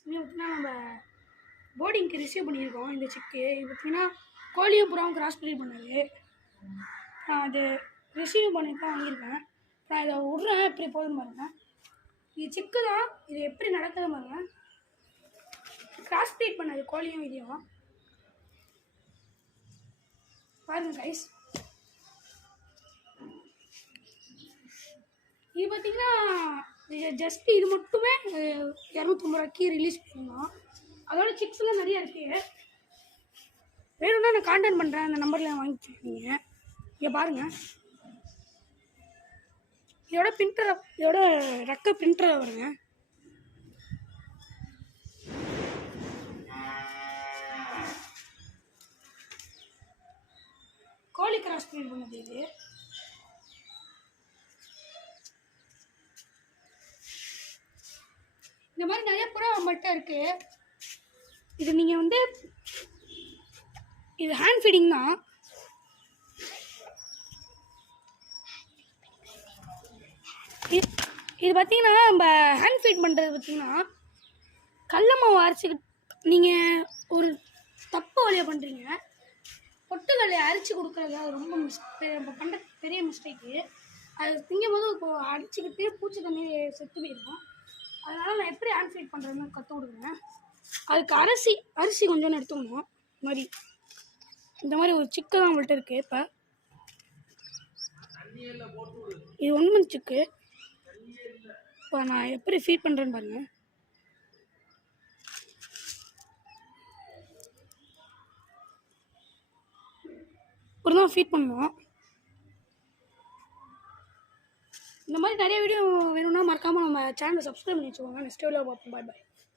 பார்த்தீங்கன்னா நம்ம போர்டிங்க்கு ரிசீவ் பண்ணியிருக்கோம் இந்த சிக்கு. இது பார்த்தீங்கன்னா கோழியும் புறாவும் கிராஸ் ப்ரீட் பண்ணது. நான் அது ரிசீவ் பண்ணி தான் வாங்கியிருக்கேன். நான் இதை விட்றேன் எப்படி போதும் பாருங்க. இது சிக்கு தான். இது எப்படி நடக்குது பாருங்க. கிராஸ் ப்ரீட் பண்ணது கோழியும் இதையும் பாருங்க கைஸ். இது பார்த்தீங்கன்னா ஜஸ்ட் இது மட்டுமே 250 ரூபாய்க்கு ரிலீஸ் பண்ணியிருந்தோம். அதோட சிக்ஸ்லாம் நிறையா இருக்குது. வேணும்னா நான் கான்டாக்ட் பண்ணுறேன். அந்த நம்பரில் வாங்கிக்கிட்டீங்க. இங்கே பாருங்கள். இதோட ரெக்க பிரிண்டர் வருங்க. கோழி கிராஸ் ப்ரீட் பண்ணது இது. இந்த மாதிரி நிறைய புறா நம்மள்கிட்ட இருக்குது. இது நீங்கள் வந்து இது ஹேண்ட் ஃபீடிங் தான். இது பார்த்தீங்கன்னா நம்ம ஹேண்ட் ஃபீட் பண்ணுறது பார்த்தீங்கன்னா கடல மாவு அரைச்சிக்கிட்டு நீங்கள் ஒரு தப்பு வழியாக பண்ணுறீங்க. பொட்டுக்கல்லையை அரைச்சி கொடுக்குறது அது ரொம்ப நம்ம பண்ணுற பெரிய மிஸ்டேக்கு. அது திங்கும் போது இப்போ அடிச்சுக்கிட்டு பூச்சி தண்ணி செத்து போயிருக்கும். அதனால் நான் எப்படி ஹேண்ட் ஃபீட் பண்ணுறதுன்னு கற்றுக் கொடுக்குறேன். அதுக்கு அரிசி கொஞ்சம் எடுத்துக்கணும். இந்த மாதிரி ஒரு சிக்கு தான் நம்மள்ட்ட இருக்குது. இப்போ இது 1 மந்த் சிக்கு. இப்போ நான் எப்படி ஃபீட் பண்ணுறேன்னு பாருங்கள். ஒரு தான் ஃபீட் பண்ணுவோம். இந்த மாதிரி நிறைய வீடியோ வேணும்னா மறக்காமல் நம்ம சேனலை சப்ஸ்கிரைப் பண்ணி வச்சுக்கோங்க. நெக்ஸ்ட் வீடியோவில் பார்ப்போம். பாய் பாய்.